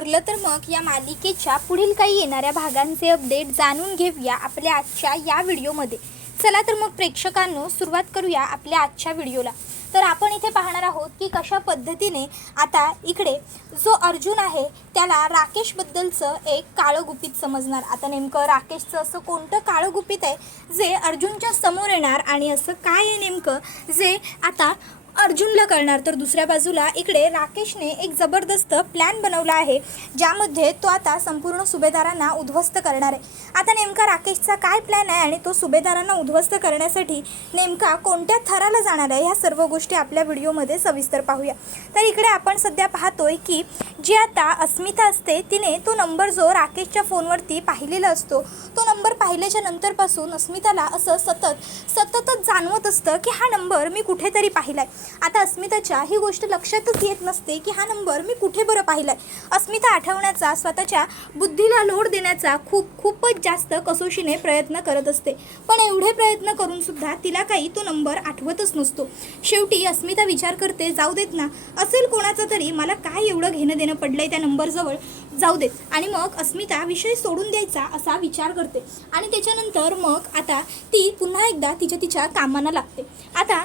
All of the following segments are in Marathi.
ठरलं तर मग या मालिकेच्या पुढील काही येणाऱ्या भागांचे अपडेट जाणून घेऊया आपल्या आजच्या या व्हिडिओमध्ये। चला तर मग प्रेक्षकांनो सुरुवात करूया आपल्या आजच्या व्हिडिओला। तर आपण इथे पाहणार आहोत की कशा पद्धतीने आता इकडे जो अर्जुन आहे त्याला राकेशबद्दलचं एक काळं गुपित समजणार। आता नेमकं राकेशचं असं कोणतं काळं गुपित आहे जे अर्जुनच्या समोर येणार आणि असं काय आहे नेमकं जे आता अर्जुनला कळणार। तर दुसऱ्या बाजूला इकडे राकेशने एक जबरदस्त प्लॅन बनवला आहे ज्यामध्ये तो आता संपूर्ण सुभेदारांना उद्ध्वस्त करणार आहे। आता नेमका राकेशचा काय प्लॅन आहे आणि तो सुभेदारांना उद्ध्वस्त करण्यासाठी नेमका कोणत्या थराला जाणार आहे ह्या सर्व गोष्टी आपल्या व्हिडिओमध्ये सविस्तर पाहूया। तर इकडे आपण सध्या पाहतोय की जी आता अस्मिता असते तिने तो नंबर जो राकेशच्या फोनवरती पाहिलेला असतो तो नंबर पाहिल्याच्या नंतरपासून अस्मिताला असं सततच जाणवत असतं की हा नंबर मी कुठेतरी पाहिलाय। आता अस्मिताच्या ही गोष्ट लक्षातच येत नसते की हा नंबर मी कुठे बरं पाहिलाय। अस्मिता आठवण्याचा स्वतःच्या बुद्धीला लोड देण्याचा खूपच जास्त कसोशीने प्रयत्न करत असते, पण एवढे प्रयत्न करून सुद्धा तिला काही तो नंबर आठवतच नसतो। शेवटी अस्मिता विचार करते जाऊ देत ना, असेल कोणाचा तरी, मला काय एवढं घेणं देणं पडलंय त्या नंबरजवळ, जाऊ देत। आणि मग अस्मिता विषय सोडून द्यायचा असा विचार करते आणि त्याच्यानंतर मग आता ती पुन्हा एकदा तिच्या कामाला लागते। आता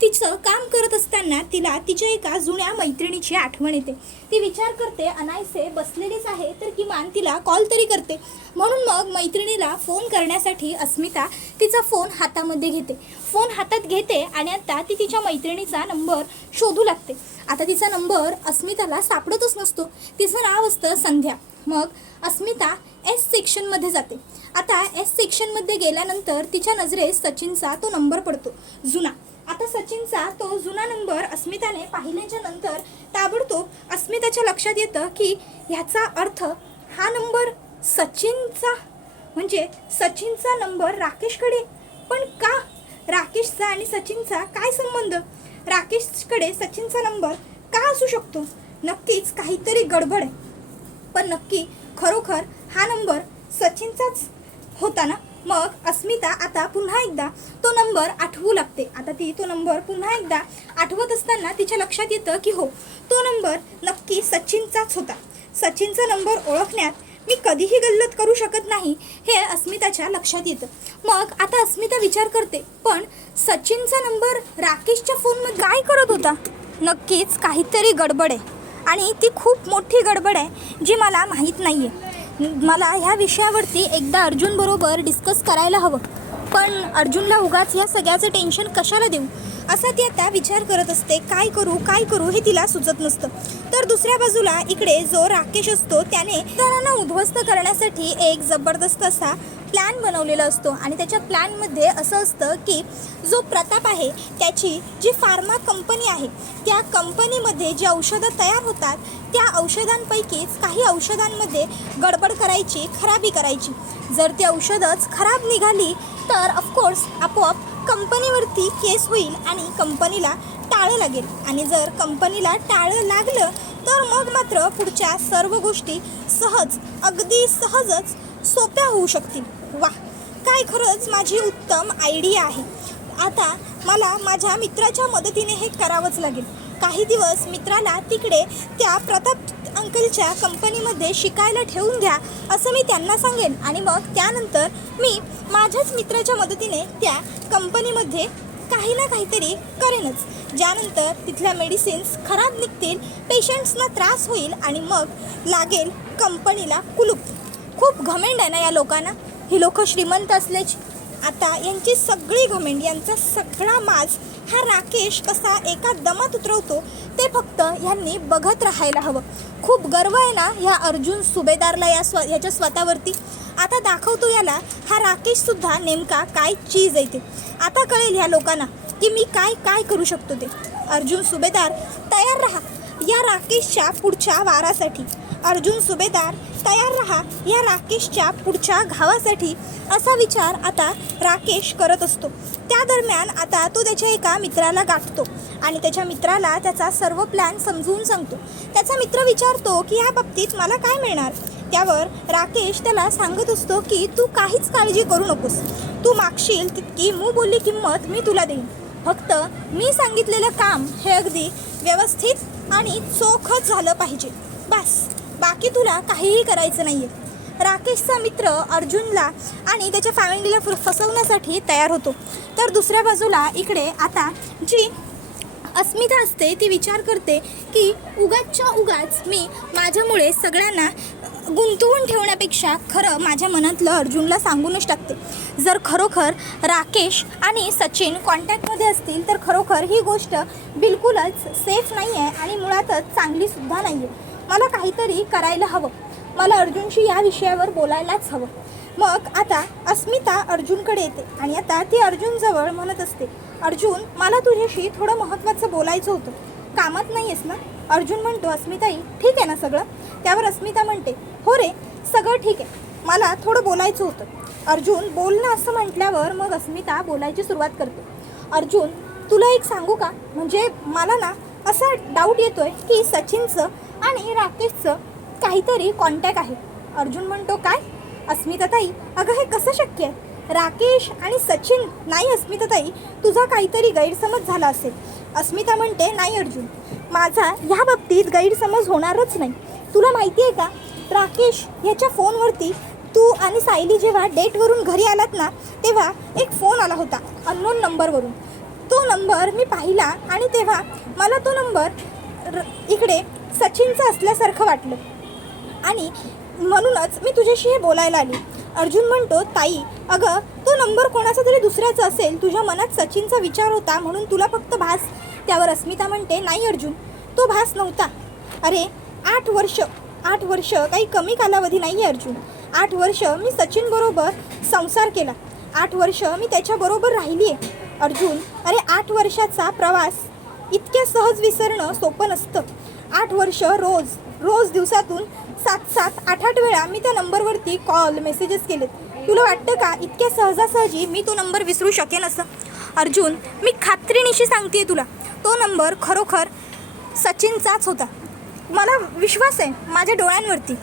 तिचं काम करत असताना तिला तिच्या एका जुन्या मैत्रिणीची आठवण येते। ती विचार करते अनायसे बसलेलीच आहे तर किमान तिला कॉल तरी करते, म्हणून मग मैत्रिणीला फोन करण्यासाठी अस्मिता तिचा फोन हातामध्ये घेते। फोन हातात घेते आणि आता ती तिच्या मैत्रिणीचा नंबर शोधू लागते। आता तिचा नंबर अस्मिताला सापडतच नसतो। तिचं नाव असतं संध्या। मग अस्मिता एस सेक्शनमध्ये जाते। आता एस सेक्शनमध्ये गेल्यानंतर तिच्या नजरेस सचिनचा तो नंबर पडतो, जुना। आता सचिनचा तो जुना नंबर अस्मिताने पाहिल्याच्या नंतर ताबडतोब अस्मिताच्या लक्षात येतं की ह्याचा अर्थ हा नंबर सचिनचा, म्हणजे सचिनचा नंबर राकेशकडे, पण का? राकेशचा आणि सचिनचा काय संबंध? राकेशकडे सचिनचा नंबर का असू शकतो? नक्कीच काहीतरी गडबड आहे, पण नक्की खरोखर हा नंबर सचिनचाच होता ना? मग अस्मिता आता पुन्हा एकदा तो नंबर आठवू लागते। आता ती तो नंबर पुन्हा एकदा आठवत असताना तिच्या लक्षात येतं की हो, तो नंबर नक्की सचिनचाच होता। सचिनचा नंबर ओळखण्यात मी कधीही गल्लत करू शकत नाही हे अस्मिताच्या लक्षात येतं। मग आता अस्मिता विचार करते, पण सचिनचा नंबर राकेशच्या फोनमध्ये काय करत होता? नक्कीच काहीतरी गडबड आहे आणि ती खूप मोठी गडबड आहे जी मला माहीत नाही आहे। मला ह्या विषयावरती एकदा अर्जुन बरोबर डिस्कस करायला हवं, पण अर्जुनला उगाच ह्या सगळ्याचं टेन्शन कशाला देऊ असा ती आता विचार करत असते। काय करू हे तिला सुचत नसतं। तर दुसऱ्या बाजूला इकडे जो राकेश असतो त्याने त्यांना उद्ध्वस्त करण्यासाठी एक जबरदस्त असा प्लॅन बनवलेला असतो आणि त्याच्या प्लॅनमध्ये असं असतं की जो प्रताप आहे त्याची जी फार्मा कंपनी आहे त्या कंपनीमध्ये जी औषधं तयार होतात त्या औषधांपैकीच काही औषधांमध्ये गडबड करायची, खराबी करायची। जर ती औषधच खराब निघाली तर ऑफकोर्स आपोआप कंपनीवरती केस होईल आणि कंपनीला टाळं लागेल, आणि जर कंपनीला टाळं लागलं तर मग मात्र पुढच्या सर्व गोष्टी अगदी सहजच सोप्या होऊ शकतील। वाह, काय खरंच माझी उत्तम आयडिया आहे। आता मला माझ्या मित्राच्या मदतीने हे करावंच लागेल। काही दिवस मित्राला तिकडे त्या प्रताप अंकलच्या कंपनीमध्ये शिकायला ठेवून द्या असं मी त्यांना सांगेन आणि मग त्यानंतर मी माझ्याच मित्राच्या मदतीने त्या कंपनीमध्ये काही ना काहीतरी करेनच, ज्यानंतर तिथल्या मेडिसिन्स खराब निघतील, पेशंट्सना त्रास होईल आणि मग लागेल कंपनीला कुलूप। खूप घमेंड आहे ना या लोकांना, ही लोक श्रीमंत असल्याची। आता यांची सगळी घमेंड, यांचा सगळा माज हा राकेश कसा एका दमात उतरवतो ते फक्त यांनी बघत राहायला हवं। खूप गर्व आहे ना ह्या अर्जुन सुभेदारला ह्याच्या स्वतःवरती। आता दाखवतो याला हा राकेशसुद्धा नेमका काय चीज आहे ते। आता कळेल ह्या लोकांना की मी काय करू शकतो ते। अर्जुन सुभेदार तयार राहा या राकेशच्या पुढच्या वारासाठी। अर्जुन सुभेदार तयार राहा या राकेशच्या पुढच्या घावासाठी असा विचार आता राकेश करत असतो। त्या दरम्यान आता तो त्याच्या एका मित्राला गाठतो आणि त्याच्या मित्राला त्याचा सर्व प्लॅन समजून सांगतो। त्याचा मित्र विचारतो की या बाबतीत मला काय मिळणार? त्यावर राकेश त्याला सांगत असतो की तू काहीच काळजी करू नकोस, तू मागशील तितकी बोलली किंमत मी तुला देईन, फक्त मी सांगितलेलं काम हे अगदी व्यवस्थित आणि चोखच झालं पाहिजे, बस। बाकी तुला काहीही करायचं नाही आहे. राकेशचा मित्र अर्जुनला आणि त्याच्या फॅमिलीला फसवण्यासाठी तयार होतो. तर दुसऱ्या बाजूला इकडे आता जी अस्मिता असते ती विचार करते की उगाच मी माझ्यामुळे सगळ्यांना गुंतवून ठेवण्यापेक्षा खरं माझ्या मनातलं अर्जुनला सांगूनच टाकते. जर खरोखर राकेश आणि सचिन कॉन्टॅक्टमध्ये असतील तर खरोखर ही गोष्ट बिलकुलच सेफ नाही आहे आणि मुळातच चांगलीसुद्धा नाही आहे. मला काहीतरी करायला हवं. मला अर्जुनशी या विषयावर बोलायलाच हवं. मग आता अस्मिता अर्जुनकडे येते आणि आता ती अर्जुनजवळ म्हणत असते, अर्जुन मला तुझ्याशी थोडं महत्त्वाचं बोलायचं होतं. कामात नाही आहेस ना? अर्जुन म्हणतो, अस्मिताई ठीक आहे ना सगळं? त्यावर अस्मिता म्हणते, हो रे सगळं ठीक आहे, मला थोडं बोलायचं होतं. अर्जुन बोलणं असं म्हटल्यावर मग अस्मिता बोलायची सुरुवात करते. अर्जुन तुला एक सांगू का? म्हणजे मला ना असा डाऊट येतोय की सचिनचं आणि राकेशचं काहीतरी कॉन्टॅक्ट आहे. अर्जुन म्हणतो, काय? अस्मिताताई अगं हे कसं शक्य आहे? राकेश आणि सचिन नाही अस्मिताताई, तुझा काहीतरी गैरसमज झाला असेल. अस्मिता म्हणते, नाही अर्जुन, माझा ह्या बाबतीत गैरसमज होणारच नाही. तुला माहिती आहे का, राकेश ह्याच्या फोनवरती तू आणि सायली जेव्हा डेटवरून घरी आलात ना तेव्हा एक फोन आला होता अननोन नंबरवरून. तो नंबर मी पाहिला आणि तेव्हा मला तो नंबर इकडे सचिनचा असल्यासारखं वाटलं आणि म्हणूनच मी तुझ्याशी हे बोलायला आली. अर्जुन म्हणतो, ताई अगं तो नंबर कोणाचा तरी दुसऱ्याचा असेल, तुझ्या मनात सचिनचा विचार होता म्हणून तुला फक्त भास. त्यावर अस्मिता म्हणते, नाही अर्जुन, तो भास नव्हता. अरे 8 वर्ष काही कमी कालावधी नाही आहे अर्जुन. 8 वर्ष मी सचिनबरोबर संसार केला. 8 वर्ष मी त्याच्याबरोबर राहिली आहे अर्जुन. अरे 8 वर्षाचा प्रवास इतक्या सहज विसरणं सोपं नसतं. 8 वर्ष रोज दिवसातून 7-7, 8-8 वेळा मी त्या नंबरवरती कॉल मेसेजेस केलेत. तुला वाटतं का इतक्या सहजासहजी मी तो नंबर विसरू शकेन असं? अर्जुन मी खात्रीनिशी सांगते तुला, तो नंबर खरोखर सचिनचाच होता. मला विश्वास आहे माझ्या डोळ्यांवरती.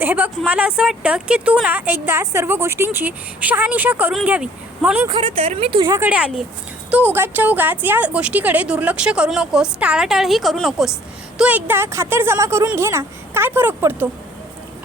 हे बघ, मला असं वाटतं की तू ना एकदा सर्व गोष्टींची शहानिशा करून घ्यावी म्हणून खरं तर मी तुझ्याकडे आली आहे. तू उगाच या गोष्टीकडे दुर्लक्ष करू नकोस, टाळाटाळही करू नकोस. तू एकदा खातर जमा करून घे ना, काय फरक पडतो?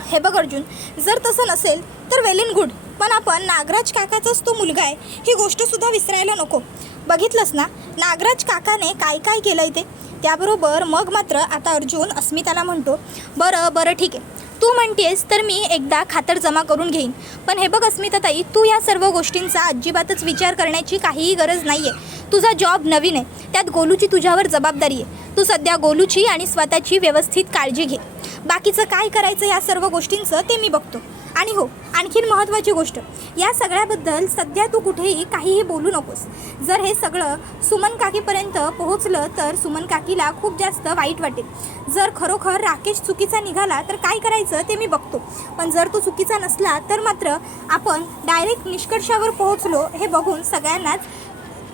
हे बघ अर्जुन, जर तसं नसेल तर वेल इन गुड, पण आपण नागराज काकाचाच तो मुलगा आहे ही गोष्टसुद्धा विसरायला नको. बघितलंस ना नागराज काकाने काय काय केलं आहे ते. त्याबरोबर मग मात्र आता अर्जुन अस्मिताला म्हणतो, बरं ठीक आहे, तू म्हणतेस तर मी एकदा खातर जमा करून घेईन. पण हे बघ अस्मिताताई, तू या सर्व गोष्टींचा अजिबातच विचार करण्याची काहीही गरज नाही आहे. तुझा जॉब नवीन आहे, त्यात गोलूची तुझ्यावर जबाबदारी आहे. तू सध्या गोलूची आणि स्वतःची व्यवस्थित काळजी घे. बाकीचं काय करायचं या सर्व गोष्टींचं ते मी बघतो. आणि हो, आणखीन महत्त्वाची गोष्ट, या सगळ्याबद्दल सध्या तू कुठेही काहीही बोलू नकोस. जर हे सगळं सुमन काकीपर्यंत पोहोचलं तर सुमन काकीला खूप जास्त वाईट वाटेल. जर खरोखर राकेश चुकीचा निघाला तर काय करायचं ते मी बघतो. पण जर तो चुकीचा नसला तर मात्र आपण डायरेक्ट निष्कर्षावर पोहोचलो हे बघून सगळ्यांनाच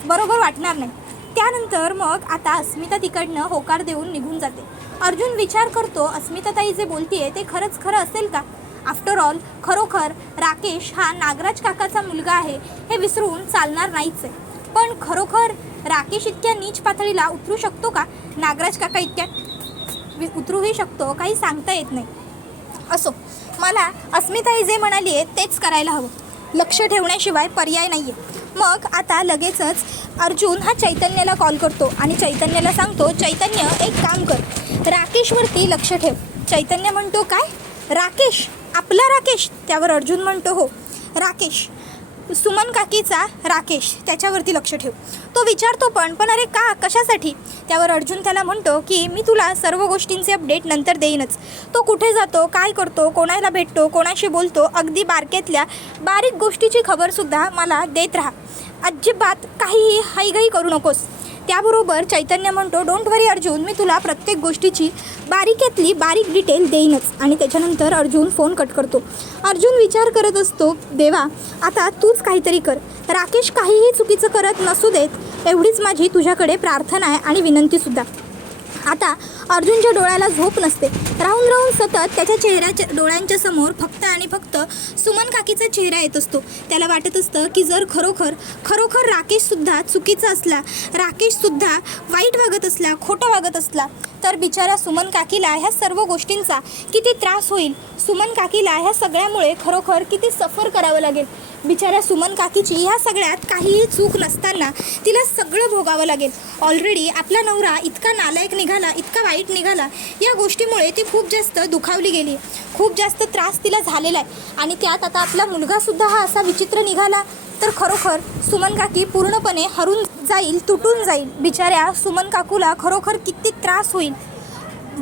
बरोबर वाटणार नाही. त्यानंतर मग आता अस्मिता तिकडनं होकार देऊन निघून जाते. अर्जुन विचार करतो, अस्मिताताई जे बोलतीये ते खरं असेल का? आफ्टर ऑल खरोखर राकेश हा नागराज काकाचा मुलगा आहे हे विसरून चालणार नाहीच आहे. पण खरोखर राकेश इतक्या नीच पातळीला उतरू शकतो का? नागराज काका इतक्या उतरूही शकतो, काही सांगता येत नाही. असो, मला अस्मिताई जे म्हणाली आहे तेच करायला हवं. लक्ष ठेवण्याशिवाय पर्याय नाही आहे. मग आता लगेचच अर्जुन हा चैतन्याला कॉल करतो आणि चैतन्याला सांगतो, चैतन्य एक काम कर, राकेशवरती लक्ष ठेव. चैतन्य म्हणतो, काय राकेश? आपला राकेश? त्यावर अर्जुन म्हणतो, हो राकेश, सुमन काकीचा राकेश, त्याच्यावरती लक्ष ठेव. तो विचारतो पण अरे का, कशासाठी? त्यावर अर्जुन त्याला म्हणतो की मी तुला सर्व गोष्टींचे अपडेट नंतर देईनच. तो कुठे जातो, काय करतो, कोणाला भेटतो, कोणाशी बोलतो, अगदी बारकेतल्या बारीक गोष्टीची खबरसुद्धा मला देत राहा. अजिबात काहीही हाईघाई करू नकोस. त्याबरोबर चैतन्य म्हणतो, डोंट वरी अर्जुन, मी तुला प्रत्येक गोष्टीची बारीकेतली बारीक डिटेल देईनच. आणि त्याच्यानंतर अर्जुन फोन कट करतो. अर्जुन विचार करत असतो, देवा आता तूच काहीतरी कर. राकेश काहीही चुकीचं करत नसू देत, एवढीच माझी तुझ्याकडे प्रार्थना आहे आणि विनंतीसुद्धा. आता अर्जुनच्या डोळ्याला झोप नसते. राहून राहून सतत त्याच्या चेहऱ्याच्या डोळ्यांच्या समोर फक्त आणि फक्त सुमन काकीचा चेहरा येत असतो. त्याला वाटत असतं की जर खरोखर राकेशसुद्धा चुकीचा असला, राकेशसुद्धा वाईट वागत असला, खोटं वागत असला, तर बिचारा सुमन काकीला ह्या सर्व गोष्टींचा किती त्रास होईल. सुमन काकीला ह्या सगळ्यामुळे खरोखर किती सफर करावं लागेल. बिचाऱ्या सुमन काकीची ह्या सगळ्यात काहीही चूक नसताना तिला सगळं भोगावं लागेल. ऑलरेडी आपला नवरा इतका नालायक निघाला, इतका वाईट निघाला, या गोष्टीमुळे ती खूप जास्त दुखावली गेली, खूप जास्त त्रास तिला झालेला आहे. आणि त्यात आता आपला मुलगासुद्धा हा असा विचित्र निघाला तर खरोखर सुमन काकी पूर्णपणे हरून जाईल, तुटून जाईल. बिचाऱ्या सुमन काकूला खरोखर किती त्रास होईल.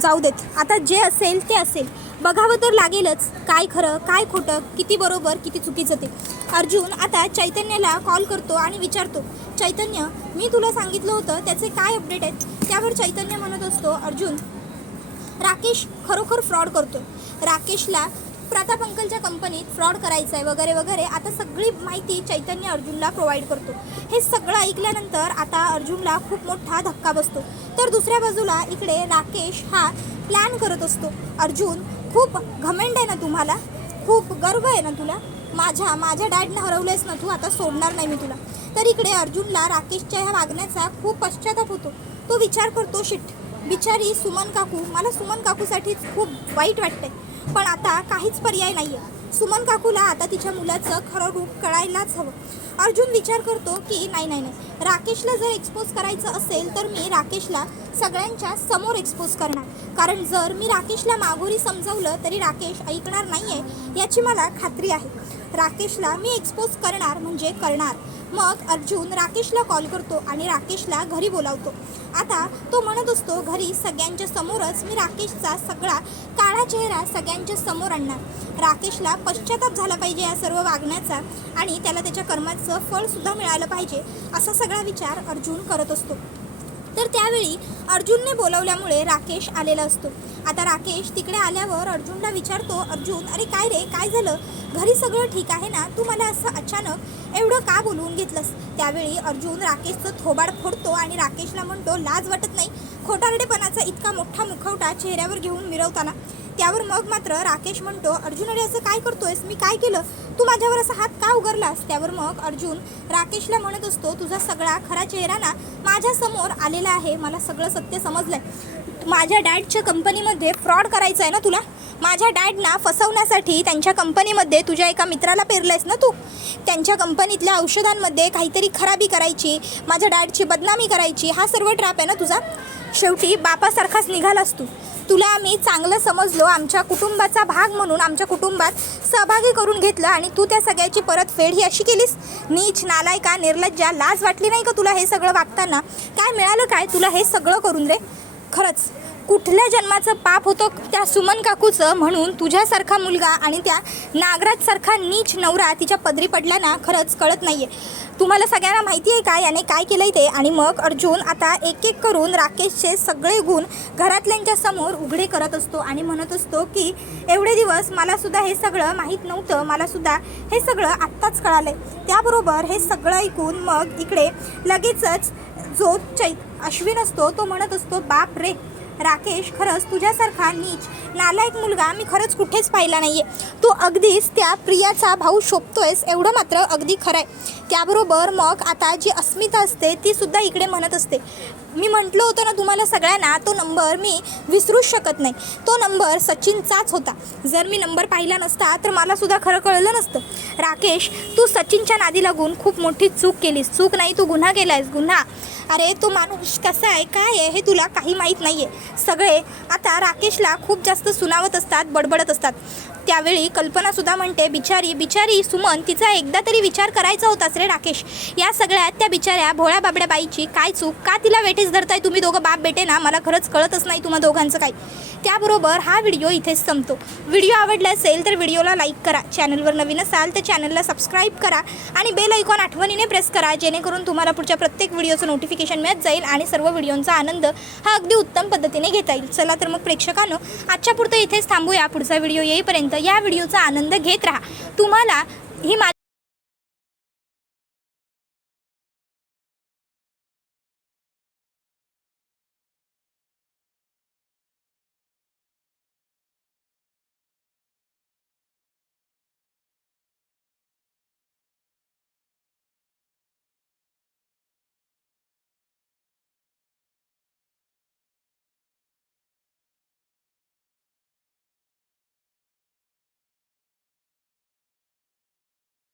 जाऊ देत, आता जे असेल ते असेल, बघावं तर लागेलच काय खरं काय खोटं, किती बरोबर किती चुकीचं ते. अर्जुन आता चैतन्याला कॉल करतो आणि विचारतो, चैतन्य, मी तुला सांगितलं होतं त्याचे काय अपडेट आहेत. त्यावर चैतन्य म्हणत असतो, अर्जुन, राकेश खरोखर फ्रॉड करतो. राकेशला प्रताप अंकलच्या कंपनीत फ्रॉड करायचं आहे वगैरे वगैरे. आता सगळी माहिती चैतन्य अर्जुनला प्रोव्हाइड करतो. हे सगळं ऐकल्यानंतर आता अर्जुनला खूप मोठा धक्का बसतो. तर दुसऱ्या बाजूला इकडे राकेश हा प्लॅन करत असतो. अर्जुन, खूप घमंड आहे ना तुम्हाला, खूप गर्व आहे ना तुला, माझ्या डॅडनं हरवलंयस ना तू, आता सोडणार नाही मी तुला. तर इकडे अर्जुनला राकेशच्या ह्या वागण्याचा खूप पश्चाताप होतो. तो विचार करतो, शिट, बिचारी सुमन काकू, मला सुमन काकूसाठीच खूप वाईट वाटतंय, पण आता काहीच पर्याय नाही आहे. सुमन काकूला आता तिच्या मुलाचं खरं रूप कळायलाच हवं. अर्जुन विचार करतो की नाही, राकेशला जर एक्सपोज करायचं असेल तर मी राकेशला सगळ्यांच्या समोर एक्सपोज करणार. कारण जर मी राकेशला माघोरी समजावलं तरी राकेश ऐकणार नाही आहे याची मला खात्री आहे. राकेशला मी एक्सपोज करणार म्हणजे करणार. मग अर्जुन राकेशला कॉल करतो आणि राकेशला घरी बोलावतो. आता तो म्हणत असतो, घरी सगळ्यांच्या समोरच मी राकेशचा सगळा काळा चेहरा सगळ्यांच्या समोर आणणार. राकेशला पश्चाताप झाला पाहिजे या सर्व वागण्याचा आणि त्याला त्याच्या कर्माचं फळसुद्धा मिळालं पाहिजे, असा सगळा विचार अर्जुन करत असतो. तर त्यावेळी अर्जुनने बोलावल्यामुळे राकेश आलेला असतो. आता राकेश तिकडे आल्यावर अर्जुनला विचारतो, अर्जुन, अरे काय रे, काय झालं, घरी सगळं ठीक आहे ना, तू मला असं अचानक एवढं का बोलवून घेतलंस. त्यावेळी अर्जुन राकेशचं थोबाड फोडतो आणि राकेशला म्हणतो, लाज वाटत नाही खोटारडेपणाचा इतका मोठा मुखवटा चेहऱ्यावर घेऊन मिरवताना. त्यावर मग मात्र राकेश म्हणतो, अर्जुन, अरे असं काय करतोयस, मी काय केलं, तू माझ्यावर असा हात का उगारलास. त्यावर मग अर्जुन राकेशला म्हणत असतो, तुझा सगळा खरा चेहरा ना माझ्यासमोर आलेला आहे, मला सगळं सत्य समजलं आहे. माझ्या डॅडच्या कंपनीमध्ये फ्रॉड करायचं आहे ना तुला, माझ्या डॅडना फसवण्यासाठी त्यांच्या कंपनीमध्ये तुझ्या एका मित्राला पेरलंयस ना तू, त्यांच्या कंपनीतल्या औषधांमध्ये काहीतरी खराबी करायची, माझ्या डॅडची बदनामी करायची, हा सर्व ट्रॅप आहे ना तुझा. शेवटी बापासारखाच निघालास तू. तुला आम्ही चांगलं समजलो, आमच्या कुटुंबाचा भाग म्हणून आमच्या कुटुंबात सहभागी करून घेतलं आणि तू त्या सगळ्याची परतफेड ही अशी केलीस. नीच, नालायका, निर्लज्जा, लाज वाटली नाही का तुला हे सगळं वागताना. काय मिळालं काय तुला हे सगळं करून रे. खरंच कुठल्या जन्माचं पाप होतं त्या सुमन काकूचं, म्हणून तुझ्यासारखा मुलगा आणि त्या नागराजसारखा नीच नवरा तिच्या पदरी पडला ना, खरंच कळत नाही आहे. तुम्हाला सगळ्यांना माहिती आहे का याने काय केलं ते. आणि मग अर्जुन आता एक एक करून राकेशचे सगळे गुण घरातल्यांच्या समोर उघडे करत असतो आणि म्हणत असतो की एवढे दिवस मलासुद्धा हे सगळं माहीत नव्हतं, मलासुद्धा हे सगळं आत्ताच कळालं आहे. त्याबरोबर हे सगळं ऐकून मग इकडे लगेचच जो अश्विन असतो तो म्हणत असतो, बाप रे राकेश, खरंच तुझ्यासारखा नीच नालायक मुलगा मी खरंच कुठेच पाहिला नाही आहे. तू अगदीच त्या प्रियाचा भाऊ शोभतोयस, एवढं मात्र अगदी खरं आहे. त्याबरोबर मग आता जी अस्मिता असते ती सुद्धा इकडे म्हणत असते, मी म्हटलं होतं ना तुम्हाला सगळ्यांना, तो नंबर मी विसरूच शकत नाही, तो नंबर सचिनचाच होता. जर मी नंबर पाहिला नसता तर मलासुद्धा खरं कळलं नसतं. राकेश, तू सचिनच्या नादी लागून खूप मोठी चूक केलीस. चूक नाही, तू गुन्हा केला आहेस, गुन्हा. अरे तो माणूस कसा आहे काय आहे हे तुला काही माहीत नाही आहे. सगळे आता राकेशला खूप जास्त सुनावत असतात, बडबडत असतात. त्यावेळी कल्पनासुद्धा म्हणते, बिचारी सुमन, तिचा एकदा तरी विचार करायचा होताच रे राकेश. या सगळ्यात त्या बिचाऱ्या भोळ्या बाबड्या बाईची काय चूक, का तिला वेठीस धरताय तुम्ही दोघं बाप बेटे ना, मला खरंच कळतच नाही तुम्हा दोघांचं काय. त्याबरोबर हा व्हिडिओ इथेच संपतो. व्हिडिओ आवडला असेल तर व्हिडिओला लाईक करा, चॅनलवर नवीन असाल तर चॅनलला सबस्क्राईब करा आणि बेल आयकॉन आठवणीने प्रेस करा, जेणेकरून तुम्हाला पुढच्या प्रत्येक व्हिडिओचं नोटिफिकेशन मिळत जाईल आणि सर्व व्हिडिओंचा आनंद हा अगदी उत्तम पद्धतीने घेता येईल. चला तर मग प्रेक्षकांनो, आजच्या पुरतं इथेच थांबूया. पुढचा व्हिडिओ येईपर्यंत या व्हिडिओचा आनंद घेत राहा. तुम्हाला ही